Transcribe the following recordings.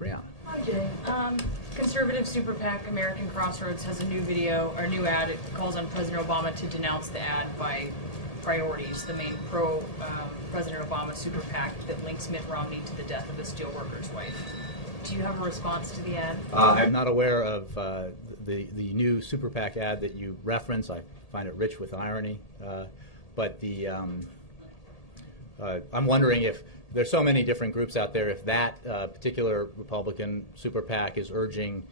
Brianna. Hi, Jay. Conservative super PAC American Crossroads has a new video, or new ad. It calls on President Obama to denounce the ad by Priorities, the main pro-President Obama super PAC that links Mitt Romney to the death of a steelworker's wife. Do you have a response to the ad? I'm not aware of the new super PAC ad that you reference. I find it rich with irony. But I'm wondering if there's so many different groups out there, if that particular Republican super PAC is urging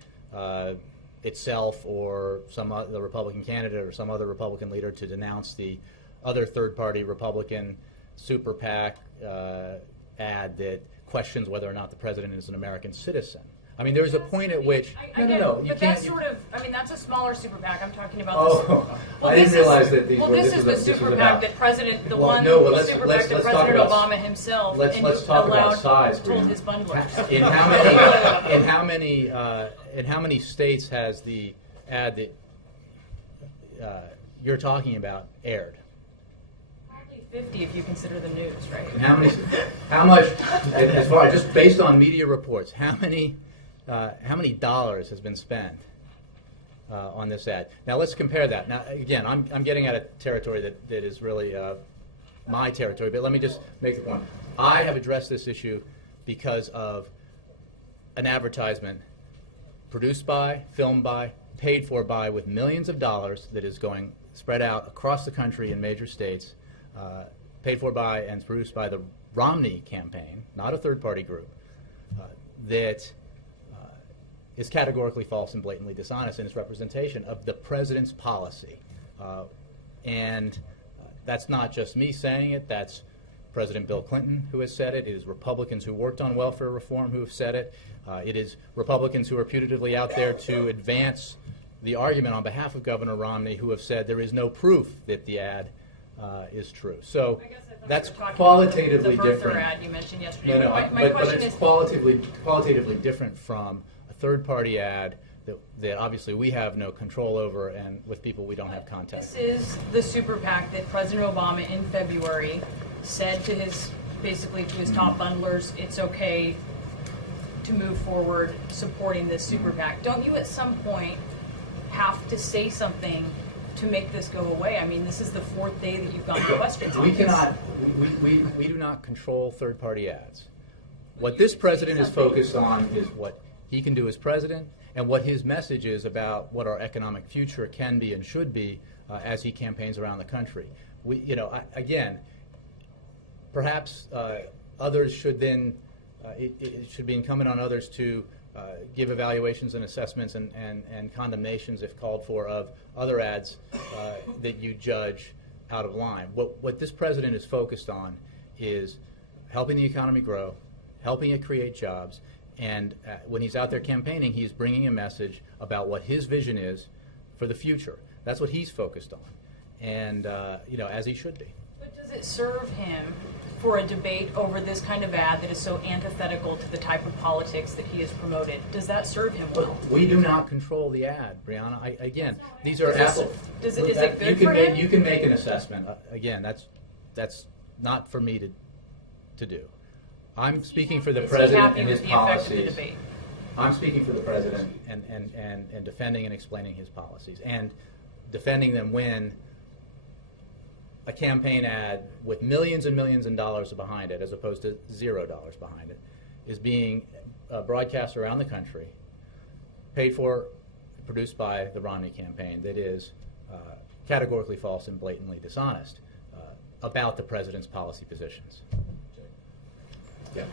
itself or some other Republican candidate or some other Republican leader to denounce the other third-party Republican super PAC ad that questions whether or not the president is an American citizen. I mean, there's a point at which no. But that's sort of, I mean, that's a smaller super PAC. I'm talking about. Oh, I didn't realize that these were. Well, this is the super PAC that President, the one super PAC that President Obama himself let's talk about size. Told his bundlers. In how many states has the ad that you're talking about aired? 50 if you consider the news, right? And how much, as far just based on media reports, how many dollars has been spent on this ad? Now let's compare that. Now again, I'm getting at a territory that is really my territory, but let me just make the point. I have addressed this issue because of an advertisement produced by, filmed by, paid for by, with millions of dollars that is going spread out across the country in major states, paid for by and produced by the Romney campaign, not a third-party group, that is categorically false and blatantly dishonest in its representation of the president's policy. And that's not just me saying it, that's President Bill Clinton who has said it. It is Republicans who worked on welfare reform who have said it. It is Republicans who are putatively out there to advance the argument on behalf of Governor Romney who have said there is no proof that the ad is true. So that's qualitatively different. Ad you mentioned yesterday. No, my but it's qualitatively different from a third-party ad that obviously we have no control over, and with people we don't have contact. This is the super PAC that President Obama in February said to his top bundlers, it's okay to move forward supporting this super PAC. Don't you at some point have to say something to make this go away? I mean, this is the fourth day that you've gotten questions on this. We do not control third-party ads. What this president is focused on is what he can do as president and what his message is about what our economic future can be and should be as he campaigns around the country. Again, perhaps others should then, it should be incumbent on others to give evaluations and assessments and condemnations, if called for, of other ads that you judge out of line. What this president is focused on is helping the economy grow, helping it create jobs, and when he's out there campaigning, he's bringing a message about what his vision is for the future. That's what he's focused on, and as he should be. But does it serve him for a debate over this kind of ad that is so antithetical to the type of politics that he has promoted? Does that serve him well? We do not control the ad, Brianna. Again, these are is it good for him? You can make an assessment. Again, that's not for me to do. I'm speaking for the president and his policies. I'm speaking for the president and defending and explaining his policies and defending them when a campaign ad with millions and millions of dollars behind it, as opposed to $0 behind it, is being broadcast around the country, paid for, produced by the Romney campaign, that is categorically false and blatantly dishonest about the president's policy positions. Yeah.